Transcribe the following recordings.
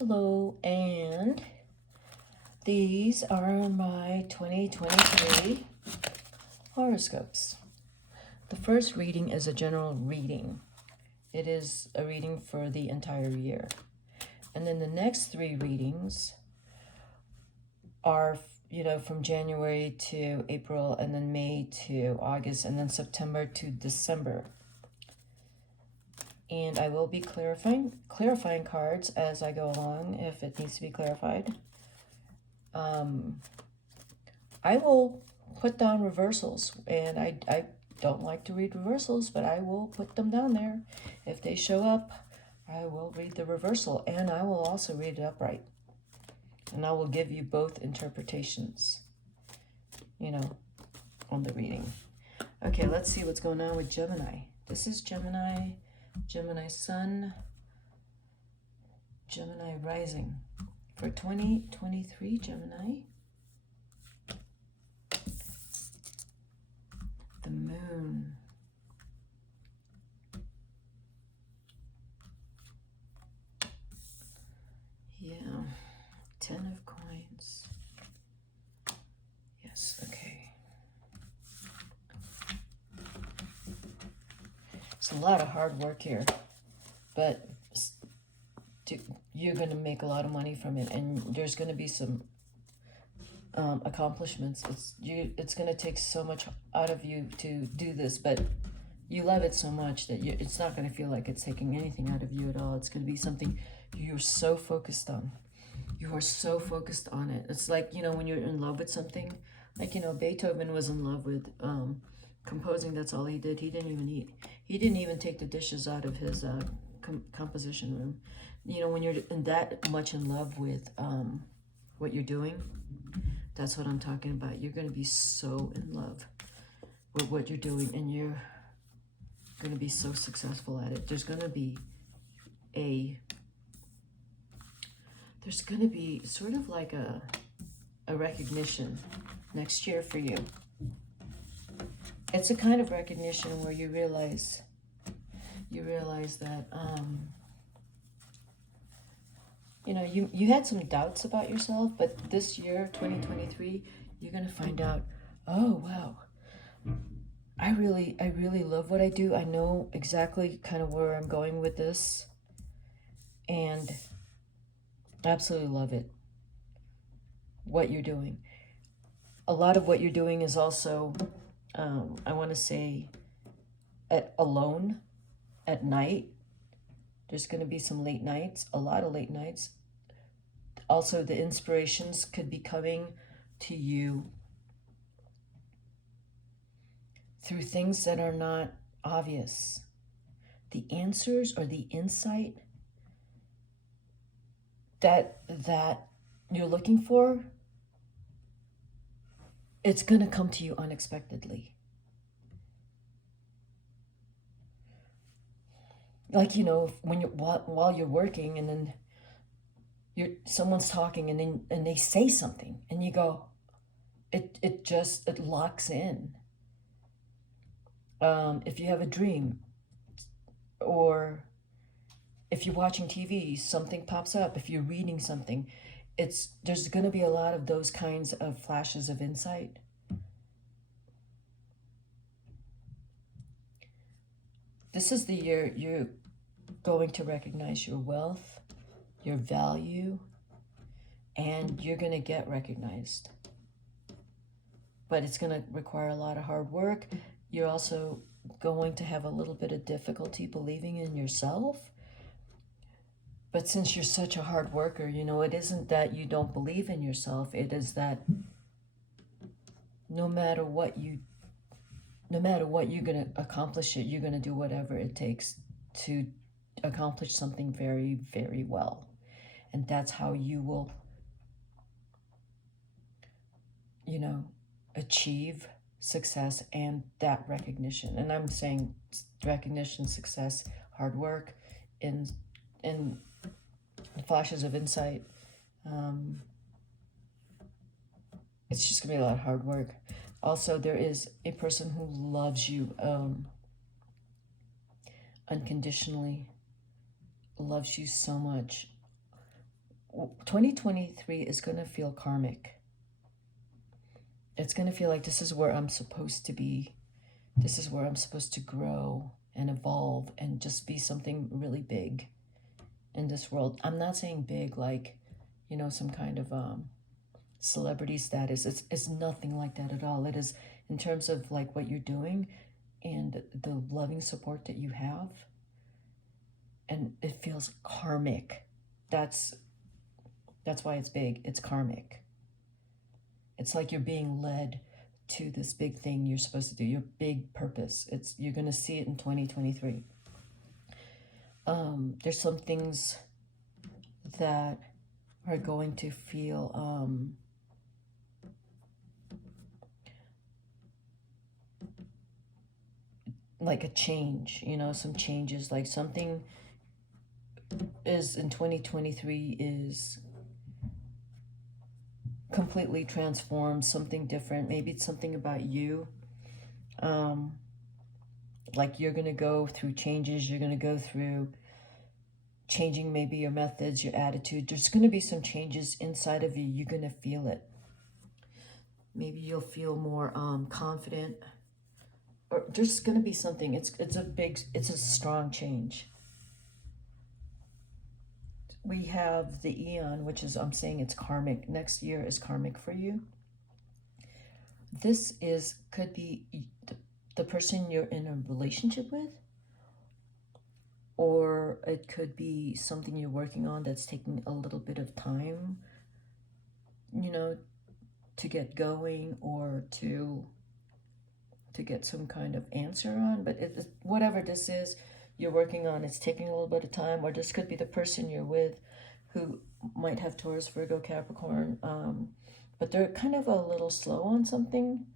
Hello, and these are my 2023 horoscopes. The first reading is a general reading. It is a reading for the entire year. And then the next three readings are, from January to April, and then May to August, and then September to December. And I will be clarifying cards as I go along if it needs to be clarified. I will put down reversals, and I don't like to read reversals, but I will put them down there. If they show up, I will read the reversal, and I will also read it upright. And I will give you both interpretations, on the reading. Okay, let's see what's going on with Gemini. This is Gemini. Gemini Sun, Gemini Rising. For 2023, Gemini, the Moon, yeah, 10 of Coins, yes, okay. It's a lot of hard work here, but you're going to make a lot of money from it, and there's going to be some accomplishments. It's going to take so much out of you to do this, but you love it so much that it's not going to feel like it's taking anything out of you at all. It's going to be something you're so focused on. You are so focused on it. It's like, when you're in love with something, like, Beethoven was in love with composing. That's all he did. He didn't even eat. He didn't even take the dishes out of his composition room. When you're that much in love with what you're doing, that's what I'm talking about. You're going to be so in love with what you're doing, and you're going to be so successful at it. There's going to be sort of like a recognition next year for you. It's a kind of recognition where you realize that you had some doubts about yourself, but this year, 2023, you're going to find out, oh, wow, I really love what I do. I know exactly kind of where I'm going with this, and absolutely love it, what you're doing. A lot of what you're doing is also, I want to say, alone at night. There's going to be some late nights, a lot of late nights. Also, the inspirations could be coming to you through things that are not obvious. The answers or the insight that you're looking for, it's going to come to you unexpectedly. Like, when while you're working, and then someone's talking, and they say something, and you go, it locks in. If you have a dream, or if you're watching TV, something pops up. If you're reading something, there's going to be a lot of those kinds of flashes of insight. This is the year you're going to recognize your wealth, your value, and you're going to get recognized. But it's going to require a lot of hard work. You're also going to have a little bit of difficulty believing in yourself. But since you're such a hard worker, it isn't that you don't believe in yourself. It is that no matter what you're going to accomplish it, you're going to do whatever it takes to accomplish something very, very well. And that's how you will, achieve success and that recognition. And I'm saying recognition, success, hard work, and flashes of insight. It's just gonna be a lot of hard work. Also, there is a person who loves you unconditionally, loves you so much, 2023 is going to feel karmic. It's going to feel like this is where I'm supposed to be. This is where I'm supposed to grow and evolve and just be something really big in this world. I'm not saying big like, you know, some kind of celebrity status. It's nothing like that at all. It is in terms of like what you're doing and the loving support that you have. And it feels karmic. That's why it's big. It's karmic. It's like you're being led to this big thing you're supposed to do, your big purpose. You're going to see it in 2023. There's some things that are going to feel like a change, you know, some changes, like something is in 2023 is completely transformed, something different. Maybe it's something about you. Like you're going to go through changes. You're going to go through changing maybe your methods, your attitude. There's going to be some changes inside of you. You're going to feel it. Maybe you'll feel more confident. Or there's going to be something. It's a strong change. We have the Eon, which is, I'm saying it's karmic. Next year is karmic for you. This could be the person you're in a relationship with, or it could be something you're working on that's taking a little bit of time, you know, to get going or to get some kind of answer on. But whatever this is you're working on, it's taking a little bit of time. Or this could be the person you're with who might have Taurus, Virgo, Capricorn, but they're kind of a little slow on something.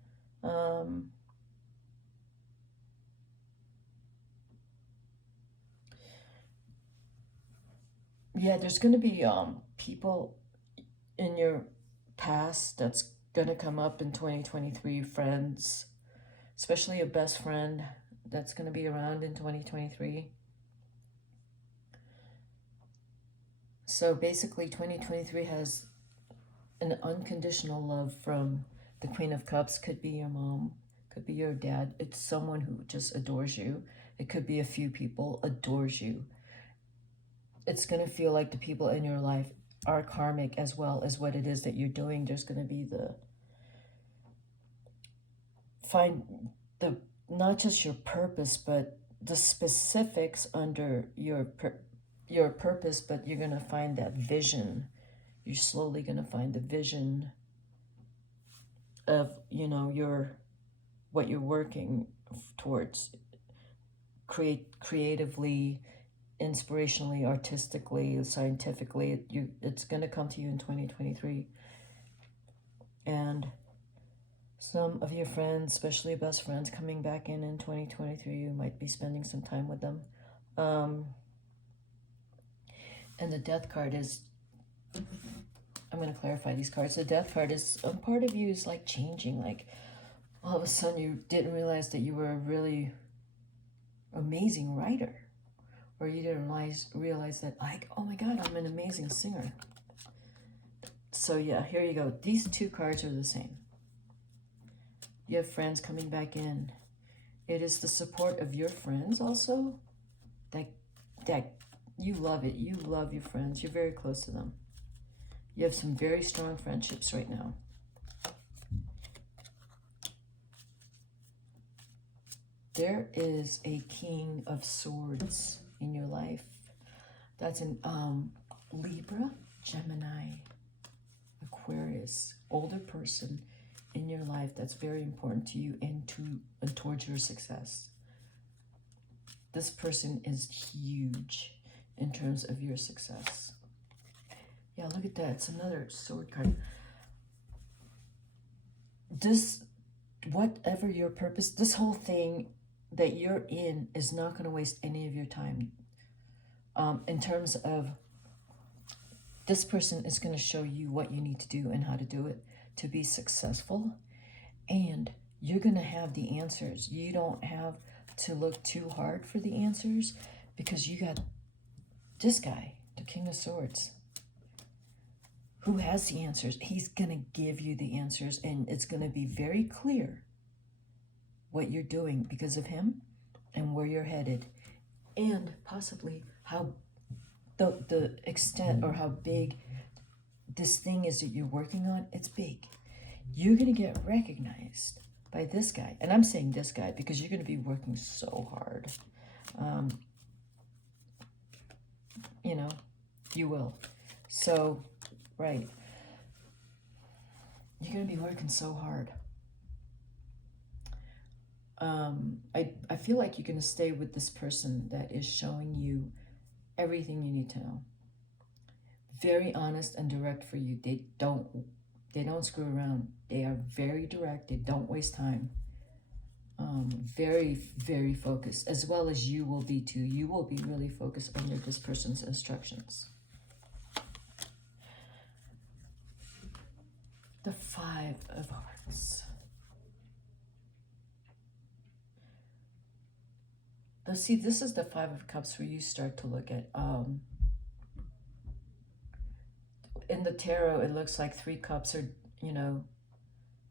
Yeah, there's going to be people in your past that's going to come up in 2023, friends, especially a best friend that's going to be around in 2023. So basically 2023 has an unconditional love from the Queen of Cups. Could be your mom, could be your dad. It's someone who just adores you. It could be a few people adores you. It's going to feel like the people in your life are karmic as well as what it is that you're doing. There's going to be not just your purpose, but the specifics under your purpose, but you're going to find that vision. You're slowly going to find the vision of, you know, what you're working towards, creatively, inspirationally, artistically, scientifically. It's going to come to you in 2023. And some of your friends, especially best friends, coming back in 2023, you might be spending some time with them. And the Death card is, I'm going to clarify these cards. The Death card is, a part of you is like changing. Like all of a sudden you didn't realize that you were a really amazing writer. Or you didn't realize that, like, oh my God, I'm an amazing singer. So yeah, here you go. These two cards are the same. You have friends coming back in. It is the support of your friends also. That you love it. You love your friends. You're very close to them. You have some very strong friendships right now. There is a King of Swords in your life. That's an Libra, Gemini, Aquarius, older person in your life that's very important to you and towards your success. This person is huge in terms of your success. Yeah, look at that. It's another sword card. Whatever your purpose, this whole thing that you're in is not going to waste any of your time. In terms of, this person is going to show you what you need to do and how to do it to be successful. And you're going to have the answers. You don't have to look too hard for the answers because you got this guy, the King of Swords. who has the answers. He's going to give you the answers, and it's going to be very clear what you're doing because of him and where you're headed, and possibly how the extent or how big this thing is that you're working on. It's big. You're going to get recognized by this guy. And I'm saying this guy because you're going to be working so hard. You know, you will. So, right. You're going to be working so hard. I feel like you're going to stay with this person that is showing you everything you need to know. Very honest and direct for you. They don't screw around. They are very direct. They don't waste time. Very, very focused, as well as you will be too. You will be really focused under this person's instructions. The Five of Hearts. Let's see, this is the Five of Cups where you start to look at, in the tarot, it looks like 3 cups are, you know,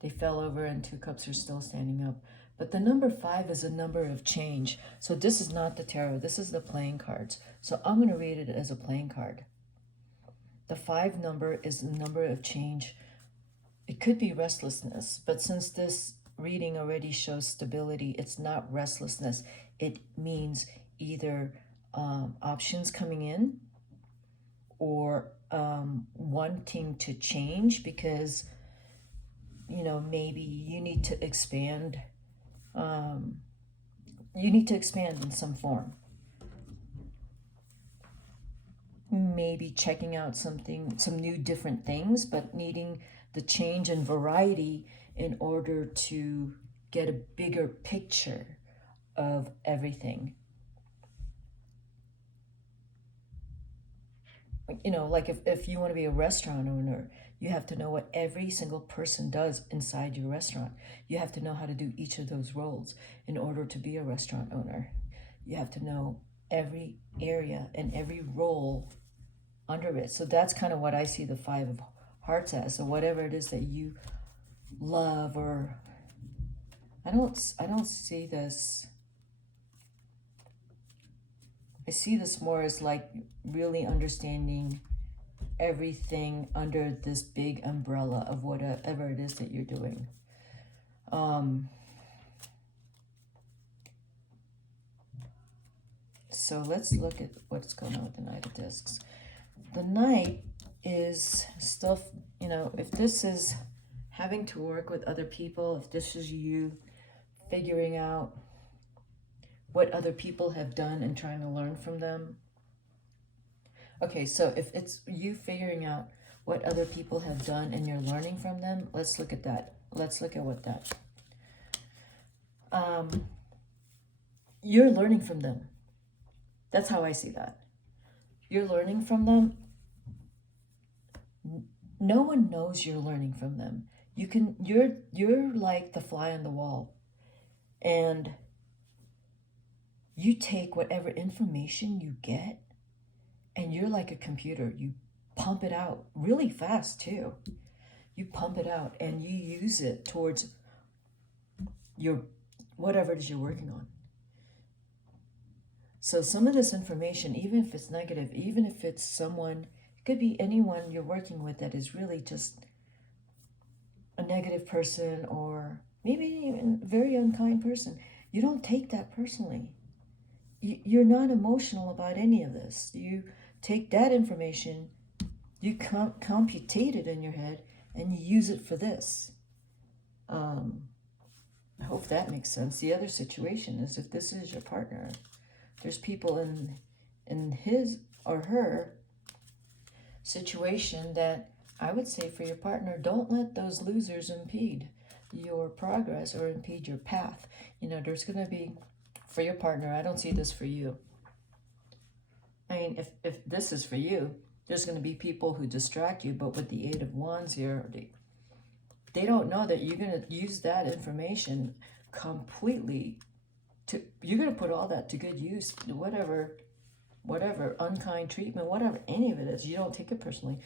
they fell over and 2 cups are still standing up. But the number 5 is a number of change. So this is not the tarot. This is the playing cards. So I'm going to read it as a playing card. The 5 number is the number of change. It could be restlessness, but since this reading already shows stability, it's not restlessness. It means either options coming in or wanting to change because, you know, maybe you need to expand. You need to expand in some form. Maybe checking out something, some new different things, but needing the change and variety in order to get a bigger picture of everything. You know, like if you want to be a restaurant owner, you have to know what every single person does inside your restaurant. You have to know how to do each of those roles in order to be a restaurant owner. You have to know every area and every role under it. So that's kind of what I see the Five of Hearts as. So whatever it is that you love, or I don't see this. I see this more as like really understanding everything under this big umbrella of whatever it is that you're doing. So let's look at what's going on with the Knight of Discs. The Knight is stuff, you know, if this is having to work with other people, if this is you figuring out what other people have done and trying to learn from them. Okay, so if it's you figuring out what other people have done and you're learning from them, let's look at that. Let's look at what that. You're learning from them. That's how I see that. You're learning from them. No one knows you're learning from them. You're like the fly on the wall. And you take whatever information you get, and you're like a computer. You pump it out really fast too. You pump it out and you use it towards your whatever it is you're working on. So some of this information, even if it's negative, even if it's someone, it could be anyone you're working with that is really just a negative person or maybe even a very unkind person. You don't take that personally. You're not emotional about any of this. You take that information, you computate it in your head, and you use it for this. I hope that makes sense. The other situation is if this is your partner, there's people in his or her situation that I would say for your partner, don't let those losers impede your progress or impede your path. You know, there's going to be, for your partner, I don't see this for you. I mean, if this is for you, there's going to be people who distract you, but with the Eight of Wands here, they don't know that you're going to use that information completely you're going to put all that to good use. Whatever unkind treatment, whatever any of it is, you don't take it personally.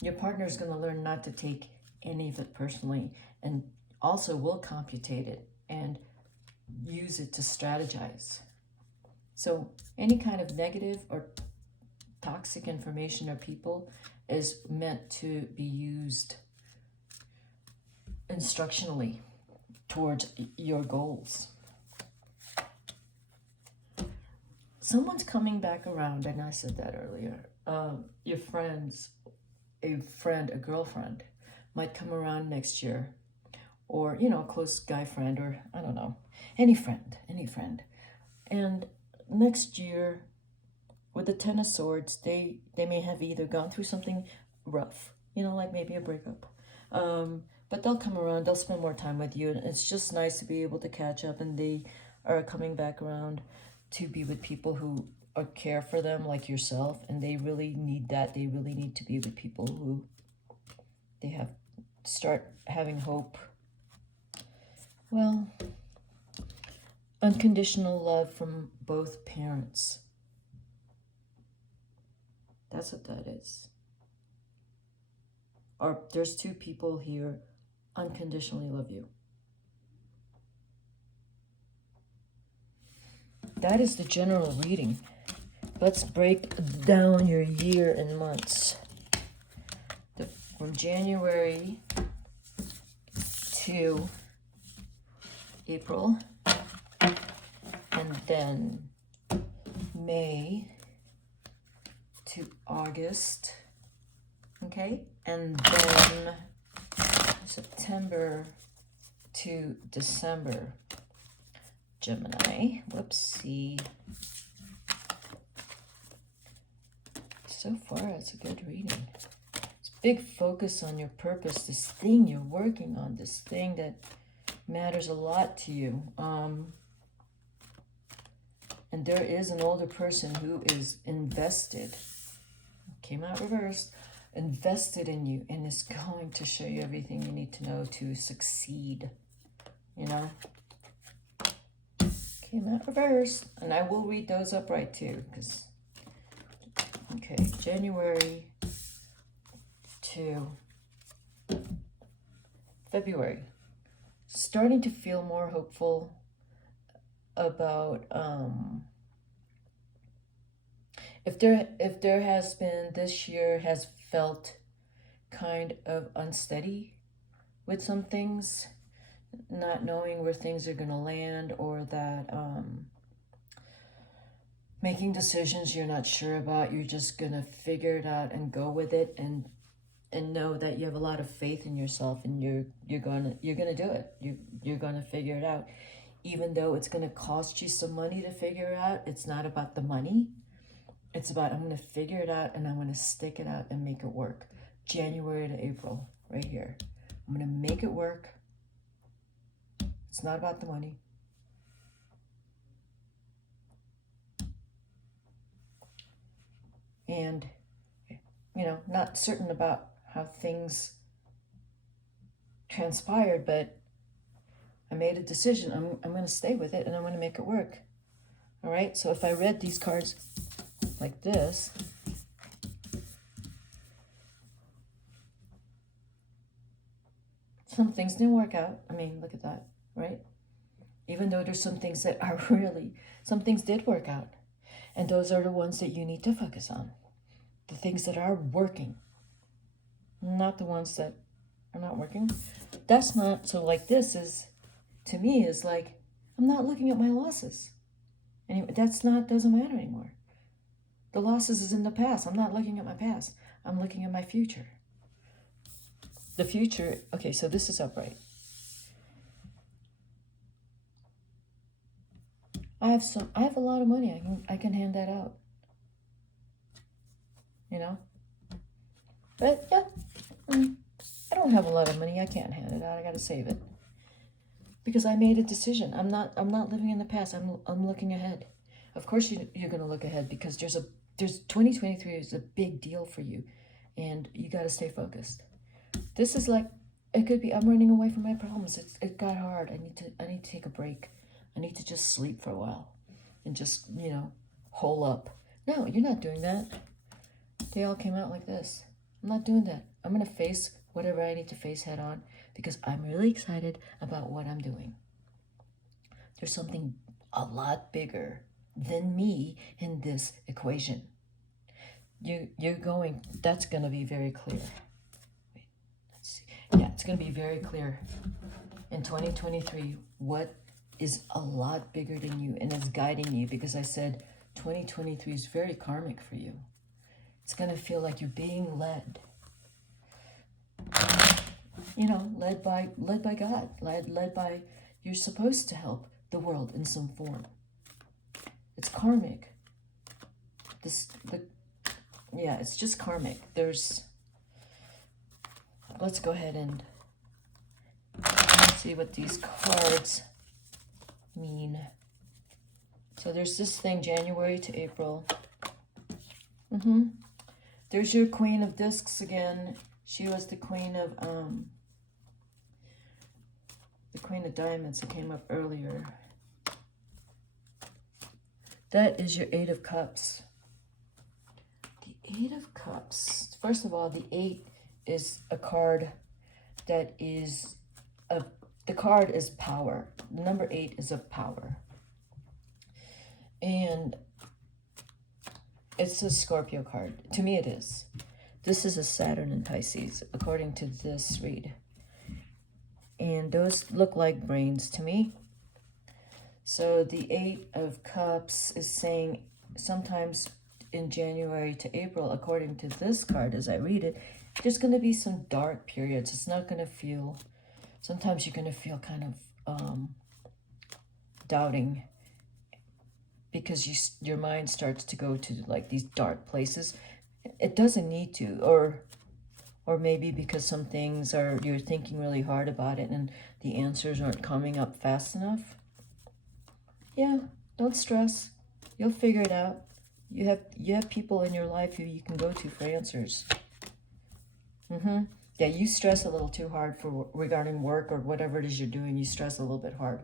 Your partner is going to learn not to take any of it personally, and also will computate it and use it to strategize. So any kind of negative or toxic information or people is meant to be used instructionally towards your goals. Someone's coming back around, and I said that earlier. Your friends, a girlfriend might come around next year, or, you know, a close guy friend, or I don't know, any friend. And next year, with the Ten of Swords, they may have either gone through something rough, you know, like maybe a breakup, but they'll come around, they'll spend more time with you, and it's just nice to be able to catch up, and they are coming back around to be with people who care for them like yourself, and they really need that. They really need to be with people who start having hope. Well, unconditional love from both parents. That's what that is. Or there's two people here unconditionally love you. That is the general reading. Let's break down your year in months. From January to April, and then May to August, okay? And then September to December. Gemini, whoopsie. So far, it's a good reading. It's big focus on your purpose, this thing you're working on, this thing that matters a lot to you. And there is an older person who is invested, came out reversed, invested in you, and is going to show you everything you need to know to succeed, you know? Came out reversed, and I will read those upright too, because, okay, January to February. Starting to feel more hopeful about, if there has been, this year has felt kind of unsteady with some things, not knowing where things are going to land, or that making decisions you're not sure about, you're just going to figure it out and go with it, and know that you have a lot of faith in yourself, and you're going to do it. You're going to figure it out. Even though it's going to cost you some money to figure it out, it's not about the money. It's about, I'm going to figure it out, and I'm going to stick it out and make it work. January to April, right here. I'm going to make it work. It's not about the money. And, you know, not certain about how things transpired, but I made a decision. I'm going to stay with it, and I'm going to make it work. All right? So if I read these cards like this, some things didn't work out. I mean, look at that, right? Even though there's some things that are really, some things did work out. And those are the ones that you need to focus on. The things that are working, not the ones that are not working. That's not, so like this is, to me, is like, I'm not looking at my losses. Anyway, doesn't matter anymore. The losses is in the past. I'm not looking at my past. I'm looking at my future. The future, okay, so this is upright. I have a lot of money. I can hand that out. You know? But yeah, I don't have a lot of money. I can't hand it out. I got to save it. Because I made a decision. I'm not living in the past. I'm looking ahead. Of course you're going to look ahead, because there's 2023 is a big deal for you, and you got to stay focused. This is like, it could be, I'm running away from my problems. It got hard. I need to take a break. I need to just sleep for a while and just, you know, hole up. No, you're not doing that. They all came out like this. I'm not doing that. I'm going to face whatever I need to face head on because I'm really excited about what I'm doing. There's something a lot bigger than me in this equation. That's going to be very clear. Wait, let's see. Yeah, it's going to be very clear in 2023 what is a lot bigger than you and is guiding you, because I said 2023 is very karmic for you. It's going to feel like you're being led. You know, led by God, led by, you're supposed to help the world in some form. It's karmic. Yeah, it's just karmic. Let's go ahead and see what these cards mean. So there's this thing, January to April. There's your Queen of Discs again. She was the Queen of Diamonds that came up earlier. That is your Eight of Cups. The Eight of Cups. First of all, the 8 is a card that is the card is power. The number 8 is of power. And it's a Scorpio card. To me it is. This is a Saturn in Pisces, according to this read. And those look like brains to me. So the 8 of Cups is saying sometimes in January to April, according to this card as I read it, there's going to be some dark periods. It's not going to feel, sometimes you're going to feel kind of doubting, because your mind starts to go to like these dark places. It doesn't need to, or maybe because some things you're thinking really hard about it and the answers aren't coming up fast enough. Yeah, don't stress. You'll figure it out. You have people in your life who you can go to for answers. Yeah, you stress a little too hard regarding work or whatever it is you're doing. You stress a little bit hard.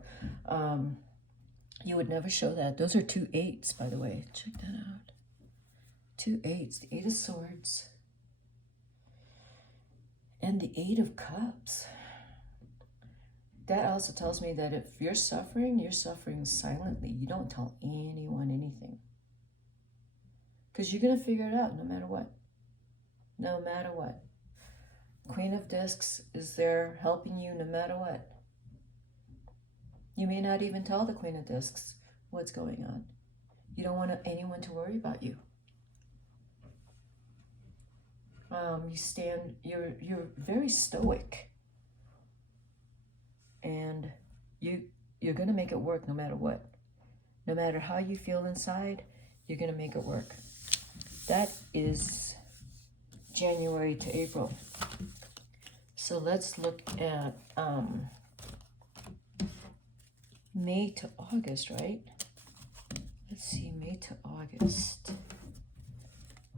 You would never show that. Those are 2 8s, by the way. Check that out. 2 8s. The 8 of Swords. And the 8 of Cups. That also tells me that if you're suffering silently. You don't tell anyone anything. Because you're going to figure it out no matter what. No matter what. Queen of Discs is there helping you no matter what. You may not even tell the Queen of Discs what's going on. You don't want anyone to worry about you. You're very stoic. And you're going to make it work no matter what. No matter how you feel inside, you're going to make it work. That is January to April. So let's look at May to August, right? Let's see, May to August.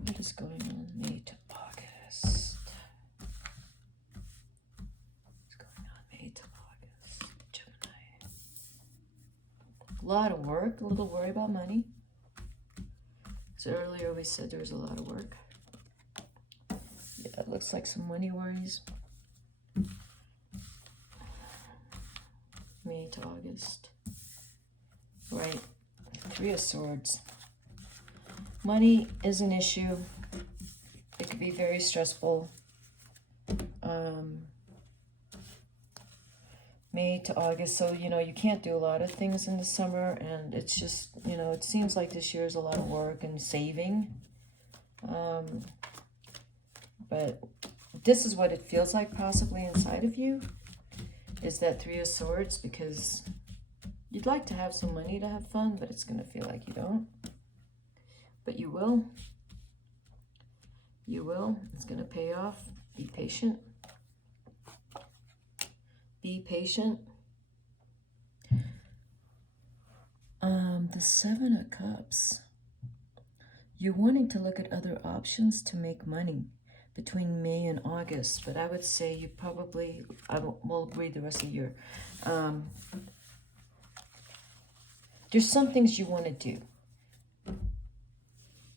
What is going on May to August? What's going on May to August? Gemini. A lot of work, a little worry about money. So earlier we said there was a lot of work. Yeah, it looks like some money worries. May to August. Right. 3 of Swords. Money is an issue. It could be very stressful. May to August. So, you can't do a lot of things in the summer. And it's just, it seems like this year is a lot of work and saving. But this is what it feels like possibly inside of you. Is that 3 of Swords, because you'd like to have some money to have fun, but it's going to feel like you don't. But you will. You will. It's going to pay off. Be patient. Be patient. The 7 of Cups. You're wanting to look at other options to make money between May and August, but I would say you probably, we'll read the rest of the year. There's some things you want to do,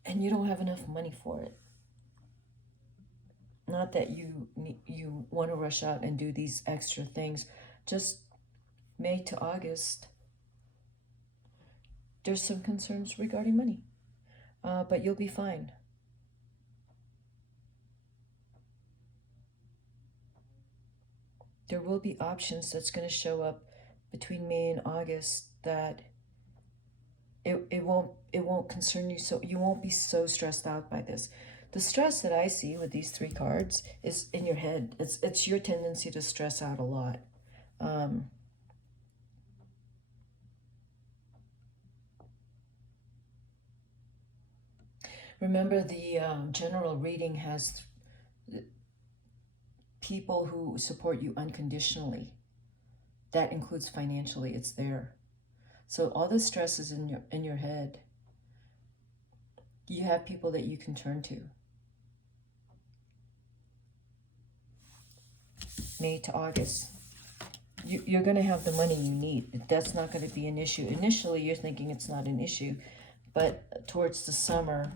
and you don't have enough money for it. Not that you want to rush out and do these extra things. Just May to August, there's some concerns regarding money, but you'll be fine. There will be options that's going to show up between May and August that it won't concern you, so you won't be so stressed out by this. The stress that I see with these three cards is in your head. It's your tendency to stress out a lot. Remember, the general reading has people who support you unconditionally. That includes financially. It's there. So all the stress is in your head. You have people that you can turn to. May to August. You're going to have the money you need. That's not going to be an issue. Initially, you're thinking it's not an issue, but towards the summer,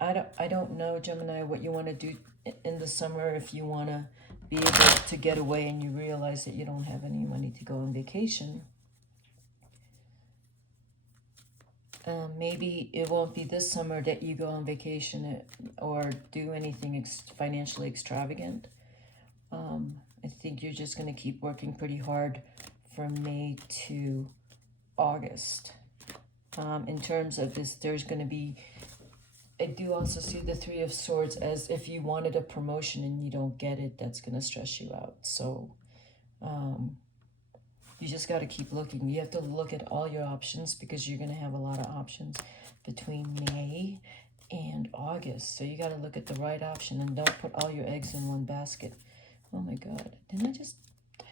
I don't know, Gemini, what you want to do in the summer. If you want to be able to get away and you realize that you don't have any money to go on vacation, maybe it won't be this summer that you go on vacation or do anything financially extravagant. I think you're just going to keep working pretty hard from May to August. In terms of this, there's going to be, I do also see the Three of Swords as if you wanted a promotion and you don't get it, that's going to stress you out. So you just got to keep looking. You have to look at all your options because you're going to have a lot of options between May and August. So you got to look at the right option and don't put all your eggs in one basket. Oh my God, didn't I just die?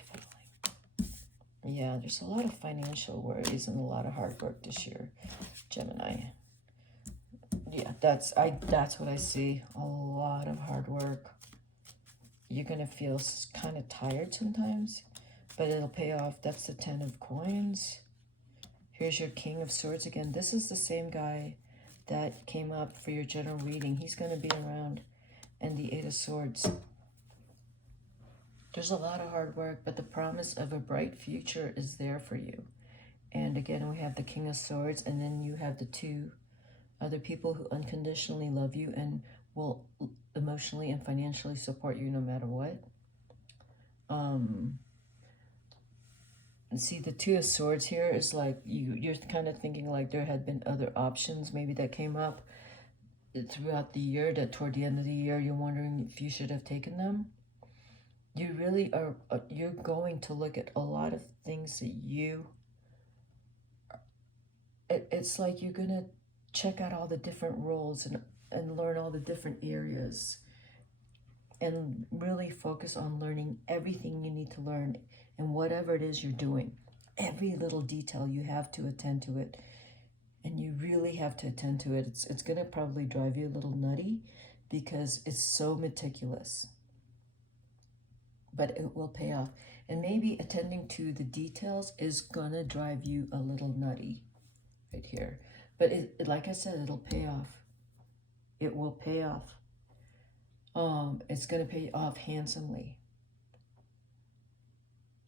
Yeah, there's a lot of financial worries and a lot of hard work this year, Gemini. Yeah, that's what I see. A lot of hard work. You're going to feel kind of tired sometimes, but it'll pay off. That's the 10 of Coins. Here's your King of Swords again. This is the same guy that came up for your general reading. He's going to be around. And the 8 of Swords. There's a lot of hard work, but the promise of a bright future is there for you. And again, we have the King of Swords, and then you have the 2 other people who unconditionally love you and will emotionally and financially support you no matter what. And see, the 2 of Swords here is like you're kind of thinking like there had been other options maybe that came up throughout the year, that toward the end of the year you're wondering if you should have taken them. You really are, you're going to look at a lot of things that it's like you're going to check out all the different roles and learn all the different areas and really focus on learning everything you need to learn and whatever it is you're doing. Every little detail you have to attend to it, and you really have to attend to it. It's going to probably drive you a little nutty because it's so meticulous. But it will pay off. And maybe attending to the details is going to drive you a little nutty right here. But like I said, it'll pay off. It will pay off. It's going to pay off handsomely.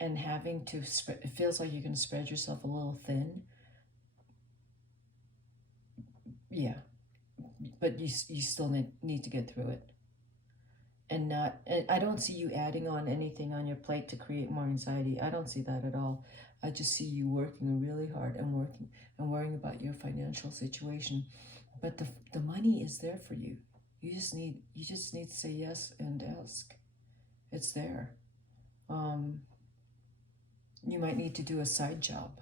And having to spread, it feels like you're going to spread yourself a little thin. Yeah. But you still need to get through it. And I don't see you adding on anything on your plate to create more anxiety. I don't see that at all. I just see you working really hard and worrying about your financial situation. But the money is there for you. You just need to say yes and ask. It's there. You might need to do a side job,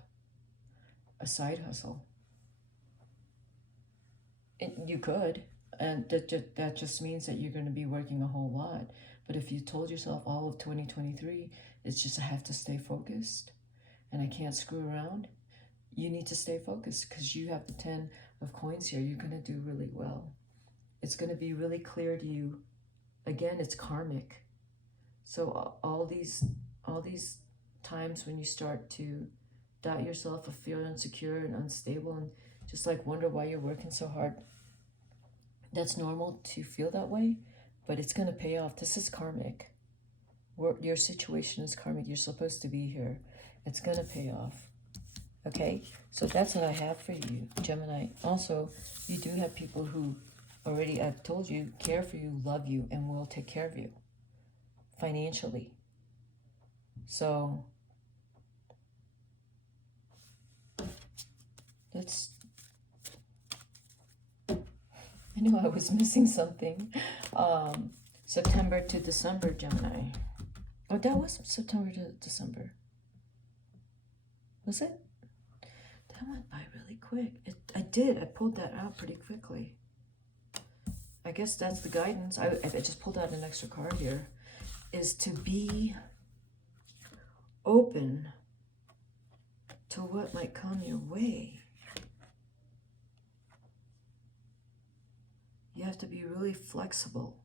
a side hustle. You could. And that just means that you're going to be working a whole lot. But if you told yourself all of 2023, it's just I have to stay focused and I can't screw around, you need to stay focused because you have the 10 of Coins here. You're going to do really well. It's going to be really clear to you. Again, it's karmic. So all these times when you start to doubt yourself or feel insecure and unstable and just like wonder why you're working so hard. That's normal to feel that way, but it's going to pay off. This is karmic. Your situation is karmic. You're supposed to be here. It's going to pay off. Okay, so that's what I have for you, Gemini. Also, you do have people who already, I've told you, care for you, love you, and will take care of you financially. So that's, I knew I was missing something. September to December, Gemini. Oh, that was September to December. Was it? That went by really quick. I pulled that out pretty quickly. I guess that's the guidance. I just pulled out an extra card here. Is to be open to what might come your way. You have to be really flexible.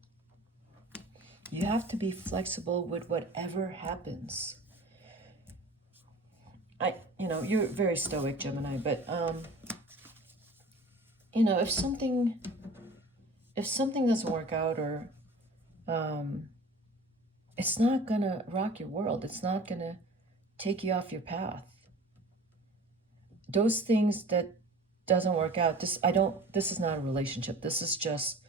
You have to be flexible with whatever happens. You're very stoic, Gemini, but if something doesn't work out, or it's not gonna rock your world. It's not gonna take you off your path. Those things that doesn't work out, this is not a relationship. This is just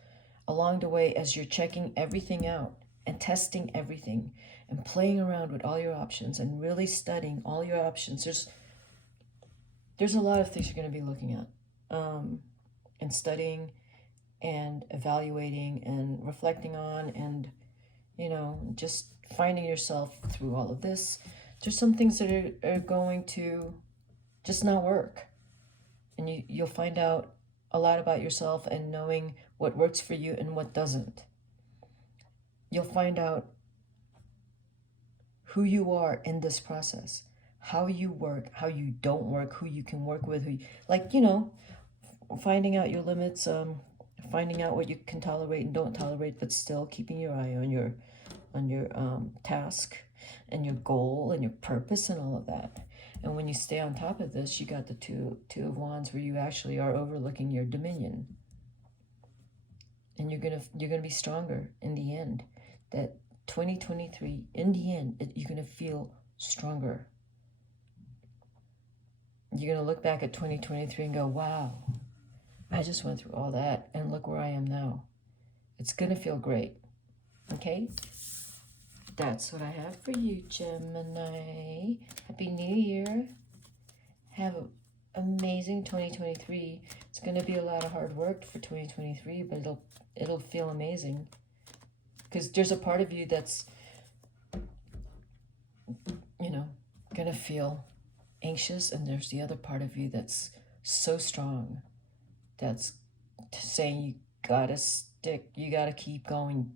along the way as you're checking everything out and testing everything and playing around with all your options and really studying all your options. There's a lot of things you're going to be looking at and studying and evaluating and reflecting on, and just finding yourself through all of this. There's some things that are going to just not work, and you'll find out a lot about yourself and knowing what works for you and what doesn't. You'll find out who you are in this process, how you work, how you don't work, who you can work with, finding out your limits, finding out what you can tolerate and don't tolerate, but still keeping your eye on your task and your goal and your purpose and all of that. And when you stay on top of this, you got the two of Wands, where you actually are overlooking your dominion, and you're gonna be stronger in the end. That 2023, in the end, you're gonna feel stronger. You're gonna look back at 2023 and go, wow, I just went through all that, and look where I am now. It's gonna feel great. Okay? That's what I have for you, Gemini. Happy New Year. Have an amazing 2023. It's going to be a lot of hard work for 2023, but it'll feel amazing. Because there's a part of you that's, going to feel anxious, and there's the other part of you that's so strong, that's saying you gotta stick, you gotta keep going,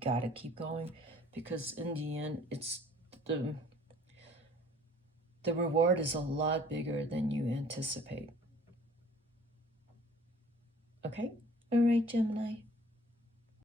because in the end, it's the reward is a lot bigger than you anticipate. Okay? All right, Gemini.